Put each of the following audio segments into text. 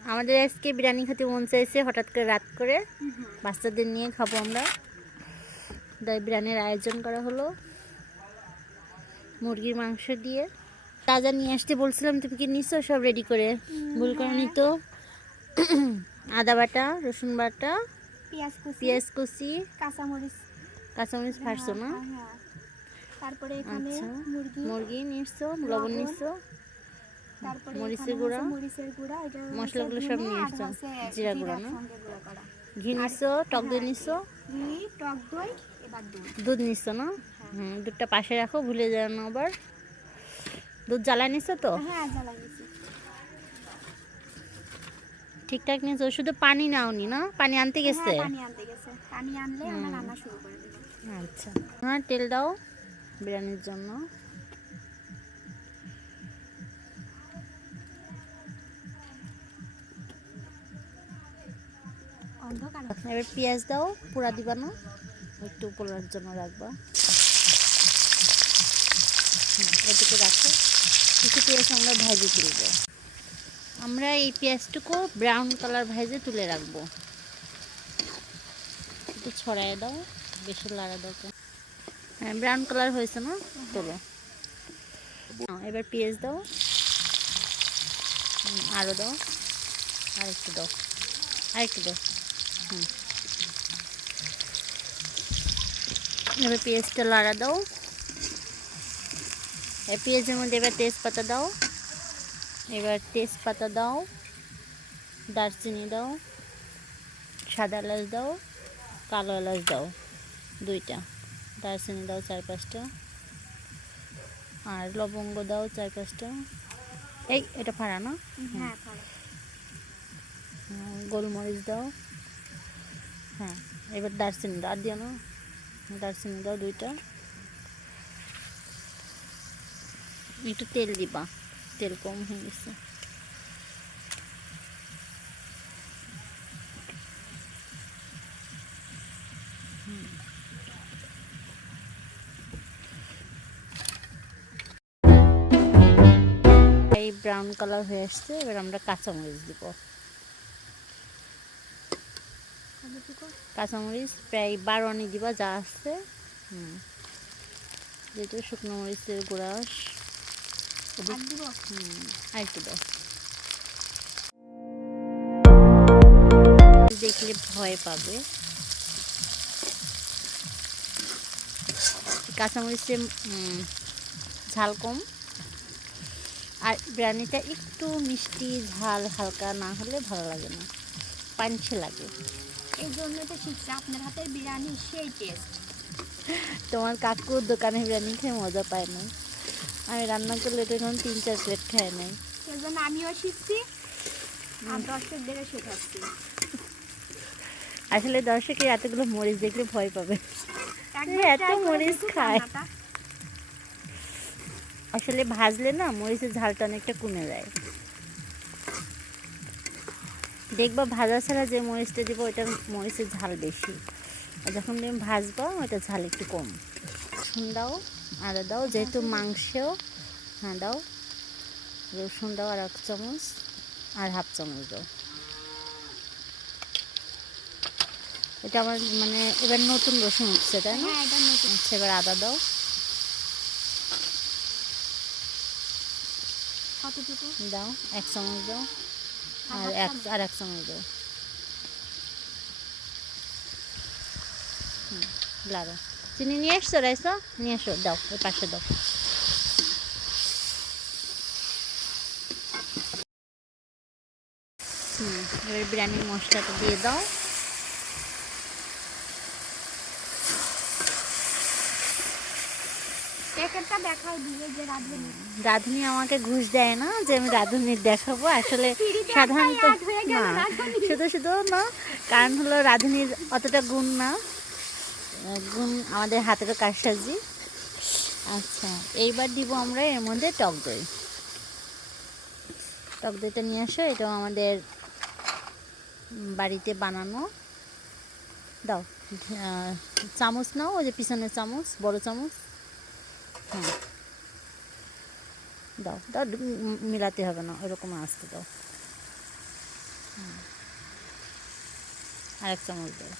আমাদের আজকে বিরিয়ানি খেতে মন চাইছে হঠাৎ করে রাত করে। বাচ্চাদের নিয়ে খাব আমরা। তাই বিরিয়ানির আয়োজন করা হলো। মুরগির মাংস দিয়ে। তাজা নিয়ে আসতে বলছিলাম তুমি কি নিছো? সব রেডি করে। ভুল করে নিত আদা বাটা রসুন বাটা পেঁয়াজ কুচি। পেঁয়াজ কুচি। কাঁচামরিচ। কাঁচামরিচ ফাটছো না? হ্যাঁ, হ্যাঁ। তারপরে এখানে আচ্ছা। মুরগি। মুরগি নিচ্ছো লবণ। নিচ্ছো তারপরে মরিচের গুঁড়া, মরিচের গুঁড়া এটা মশলাগুলো সব নিয়ে আসছো, জিরা গুঁড়া না? ঘি নিচ্ছো টক দই হ্যাঁ। নিচ্ছো ঘি টক দই এবার দুধ। দুধ নিচ্ছো না? হুম দুধটা পাশে রাখো ভুলে যাও না আবার। দুধ জ্বালা নিচ্ছো তো? হ্যাঁ নিছি ঠিকঠাক নিয়েছো শুধু পানি নাওনি না? পানি আনতে গেছে? হ্যাঁ, পানি আনতে গেছে। পানি আনলে আমরা রান্না শুরু করে দেবো। আচ্ছা। হ্যাঁ তেল দাও বিরিয়ানির জন্য। এবার পেঁয়াজ দাও পুরা দিবা না। একটু পোলার জন্য রাখবা। এটুকু রাখো। কিছু পেঁয়াজ আমরা ভেজে তুলবো। আমরা এই পেঁয়াজটুকু ব্রাউন কালার ভেজে তুলে রাখব। একটু ছড়ায় দাও, বেশি লাড়া দরকার হ্যাঁ ব্রাউন কালার হয়েছে না? তোলো। এবার পেঁয়াজ দাও। আরও দাও। আর একটু দাও। আর একটু দাও। এবার পেঁয়াজটা লাড়া দাও। এই পেঁয়াজের মধ্যে এবার তেজপাতা দাও। এবার তেজপাতা দাও। দারচিনি দাও। সাদা এলাচ দাও। কালো এলাচ দাও। দুইটা। দারচিনি দাও চার পাঁচটা। আর লবঙ্গ দাও চার পাঁচটা। এই এটা ফাড়া না? হ্যাঁ গোলমরিচ দাও। হ্যাঁ এবার দারচিনি দাও, আর দিও না। দারচিনি দাও দুইটা। একটু তেল দিবা, তেল কম হয়ে গেছে। এই ব্রাউন কালার হয়ে আসছে, এবার আমরা কাঁচামরিচ দিব। কাঁচামরিচ প্রায় বারো আনি দিবা যা আছে। হুম। যেহেতু শুকনো মরিচের গুঁড়া। হুম আর একটু দাও। দেখলে ভয় পাবে। কাঁচামরিচে উম, ঝাল কম। আর বিরিয়ানিটা একটু মিষ্টি ঝাল হালকা না হলে ভালো লাগে না। পাঞ্ছে লাগে। এই জন্য তো শিখছি আপনার হাতের বিরিয়ানি সেই টেস্ট তোমার কাকুর দোকানে বিরিয়ানি খেয়ে মজা পায় না। আমি রান্না করলে তো এখন তিন চার প্লেট খায় নাই সেই জন্য আমিও শিখছি আর দর্শকদেরও শেখাচ্ছি। আসলে দর্শকের এতগুলো মরিচ দেখলে ভয় পাবে। এত মরিচ খায়। আসলে ভাজলে না মরিচের ঝালটা অনেকটা কমে যায়। দেখবা ভাজা ছাড়া যে মরিচটা দিব ওইটা মরিচের ঝাল বেশি। আর যখন তুমি ভাজবা ওইটা ঝাল একটু কম। রসুন দাও আদা দাও যেহেতু মাংস হ্যাঁ দাও। রসুন দাও আর এক চামচ আর হাফ চামচ দাও। এটা আমার মানে এবার নতুন রসুন উঠছে তাই না? হ্যাঁ এটা নতুন। আচ্ছা এবার আদা দাও। কতটুকু? দাও এক চামচ দাও। আর এক আর এক চামচ দেবো। লাগো চিনি নিয়ে এসছো রাইসো? নিয়ে এসো দাও ওই পাশে দাও। হুম এবার বিরিয়ানির মশলাটা দিয়ে দাও। যে রাঁধুনি। রাঁধুনি আমাকে ঘুষ দেয় না যে আমি রাঁধুনির দেখাবো। আসলে সাধারণত না শুধু শুধু না কারণ হলো রাঁধুনির অতটা গুণ না। গুণ আমাদের হাতেরও কারসাজি। আচ্ছা এইবার দিব আমরা এর মধ্যে টক দই। টক দইটা নিয়ে আসো এটাও আমাদের বাড়িতে বানানো। দাও চামচ নাও ওই যে পিছনের চামচ বড় চামচ। হ্যাঁ। দাও দাও মিলাতে হবে না ওইরকম আসতে দাও। আর এক চামচ দাও।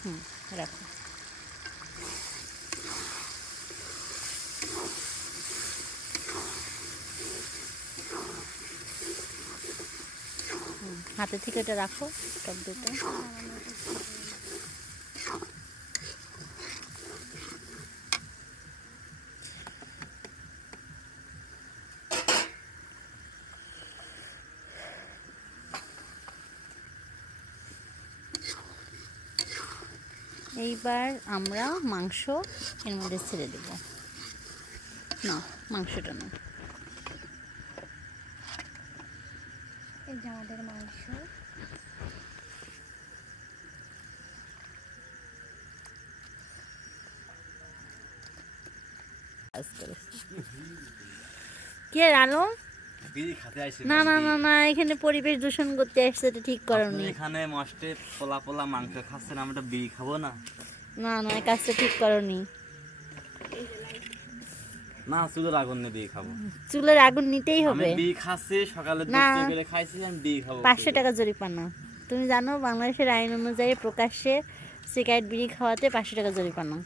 হুম, রাখো। হাতে থেকে এটা রাখো, টক দইটা। এইবার আমরা মাংস এর মধ্যে ছেড়ে দেব। না মাংসটা না। আমাদের মাংস। কে আলম আইছি না না না না এখানে পরিবেশ দূষণ করতে আসছে এটা ঠিক করনি এখানে পোলা পোলা মাংস খাচ্ছেন আমরা বিড়ি খাব না? না না এই কাজটা ঠিক করনি না চুলোর আগুন নিয়ে বিড়ি খাব। চুলের আগুন নিতেই হবে। বিড়ি খাচ্ছি সকালে। দুধ করে খাইছি আমি বিড়ি খাব পাঁচশো টাকা জরিপানা তুমি জানো বাংলাদেশের আইন অনুযায়ী প্রকাশ্যে সিগারেট বিড়ি খাওয়াতে পাঁচশো টাকা জরিপানা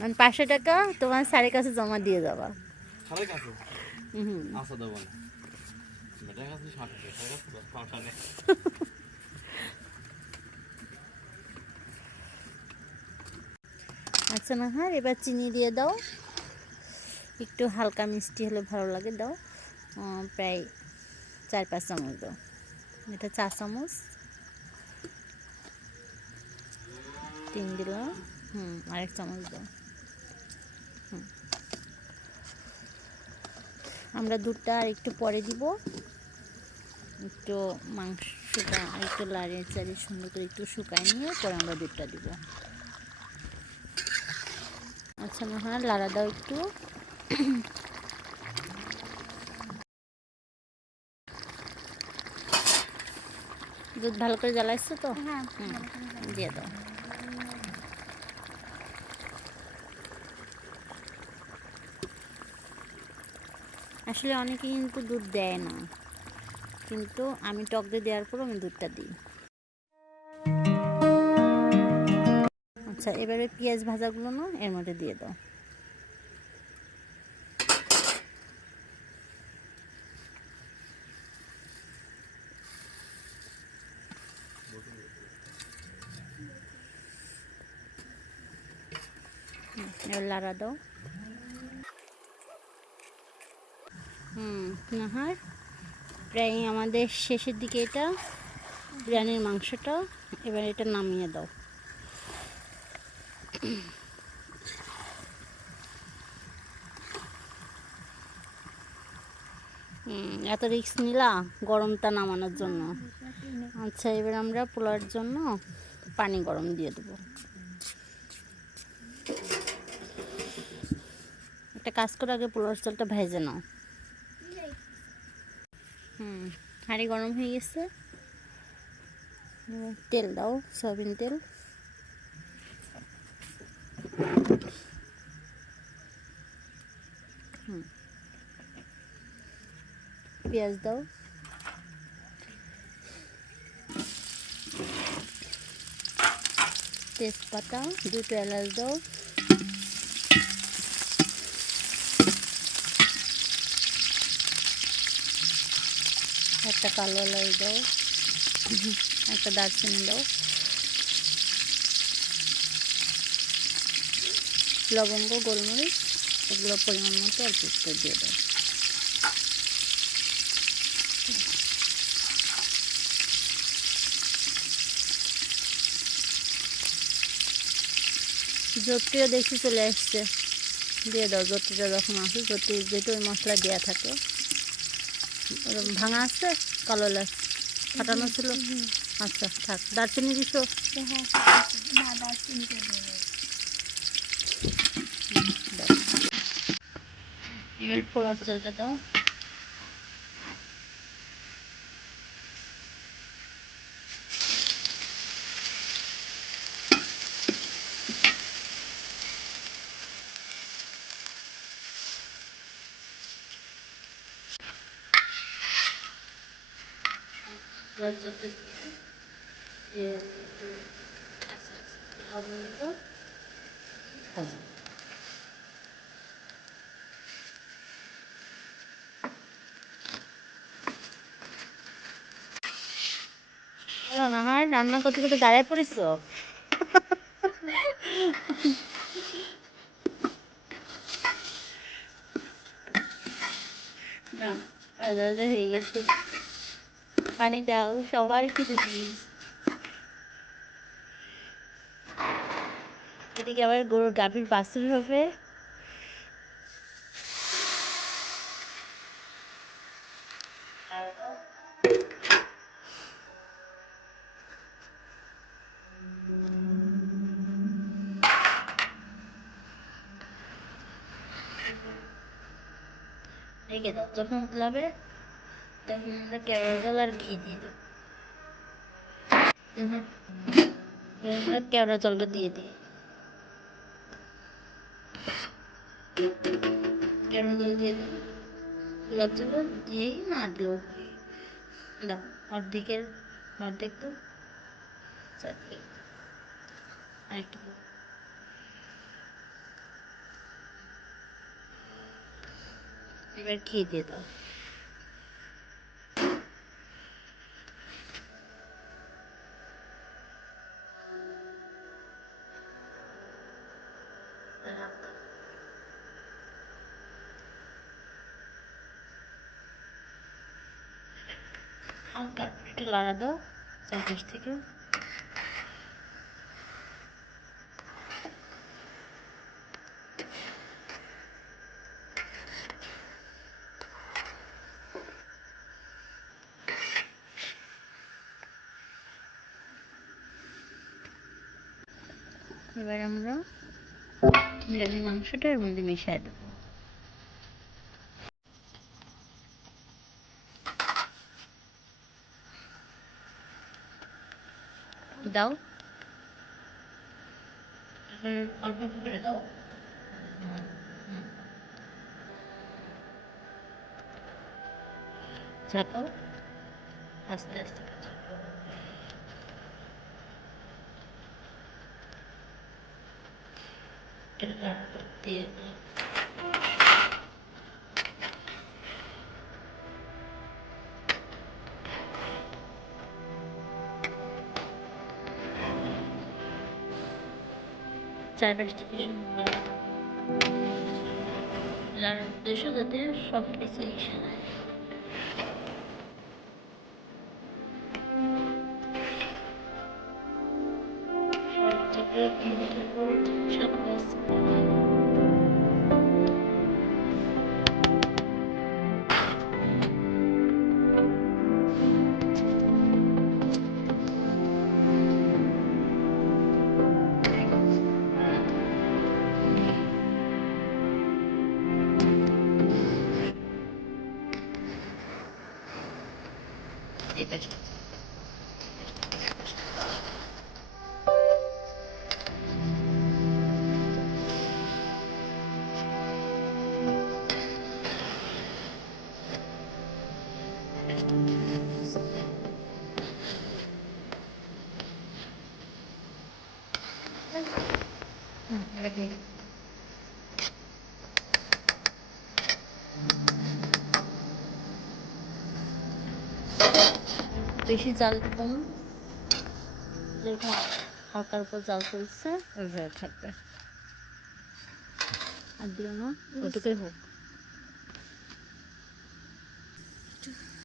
মানে পাঁচশো টাকা তোমার স্যারের কাছে জমা দিয়ে যাবা। হুম। আসো দেবো না। আচ্ছা না হ্যাঁ এবার চিনি দিয়ে দাও। একটু হালকা মিষ্টি হলে ভালো লাগে, দাও। প্রায় চার, পাঁচ চামচ দাও। এটা চার চামচ। তিন দিলাম। হুম, আরেক চামচ দাও। হুম। আমরা দুধটা আর একটু পরে দিব। একটু মাংসটা একটু লাড়িয়ে চাড়িয়ে সুন্দর করে একটু শুকায় নিয়ে পরে আমরা দুধটা দিব। আচ্ছা না হ্যাঁ লাড়া দাও একটু। দুধ ভালো করে জ্বালাইছো তো? হ্যাঁ। দিয়ে দাও। আসলে অনেকে কিন্তু দুধ দেয় না। কিন্তু আমি টক দিয়ে দেওয়ার পর আমি দুধটা দিই। আচ্ছা এবারে পেঁয়াজ ভাজাগুলো না, এর মধ্যে দিয়ে দাও। এবার লাড়া দাও। হুম, নাহার। প্রায় আমাদের শেষের দিকে এটা, বিরিয়ানির মাংসটা। এবার এটা নামিয়ে দাও। এত রিস্ক নিলা গরমটা নামানোর জন্য। আচ্ছা এবার আমরা পোলার জন্য পানি গরম দিয়ে দেবো। একটা কাজ করে, আগে পোলার চালটা ভেজে নাও। হুম, হাঁড়ি গরম হয়ে গেছে। তেল দাও, সয়াবিন তেল। হুম, পেঁয়াজ দাও। তেজপাতা, দুটো এলাচ দাও। একটা কালো এলাচ দাও। একটা দারচিনি দাও। লবঙ্গ, গোলমরিচ, এগুলো পরিমাণ মতো একটু দিয়ে দাও। জটিও দেখি চলে আসছে। দিয়ে দাও জটিটা যখন আসে জটি যেহেতু ওই মশলা দেওয়া থাকে। ভাঙা আছে কালো এলাচ ফাটানো ছিল। আচ্ছা থাক দারচিনি দিছো? হ্যাঁ। দাও। এবার পোড়া দাও। এবার যত যে একটু আস্তে আস্তে লবণ দিব ভাজবো হয় রান্না করতে করতে দাঁড়ায় আলাদা হয়ে গেছে পানি দাও সবার কিছু এদিকে আবার গরুর গাভীর বাছুর হবে যখন উতলাবে তখন আমরা কেওড়া জল আর ঘি দিয়ে এবার আমরা কেওড়া জলটা দিয়ে দিই কেওড়া জল দিয়ে দিই গোলাপ দিয়েই না দাও অর্ধেকের অর্ধেক তো আরেকটু এবার ঘি দিয়ে দাও হালকা একটু লাড়া দাও চারপাশ থেকে এবার আমরা বিরিয়ানির মাংসটা এর মধ্যে মিশিয়ে দেবো। দাও। অল্প করে দাও ঝাঁকাও আস্তে আস্তে in our being. Divertation. La reduction de terre from ঠিক আছে হুম, এবার বেশি জাল দেবো না যেরকম হালকার উপর জাল চলছে ওইভাবে থাকবে। আর দিও না। ওটুকুই হোক।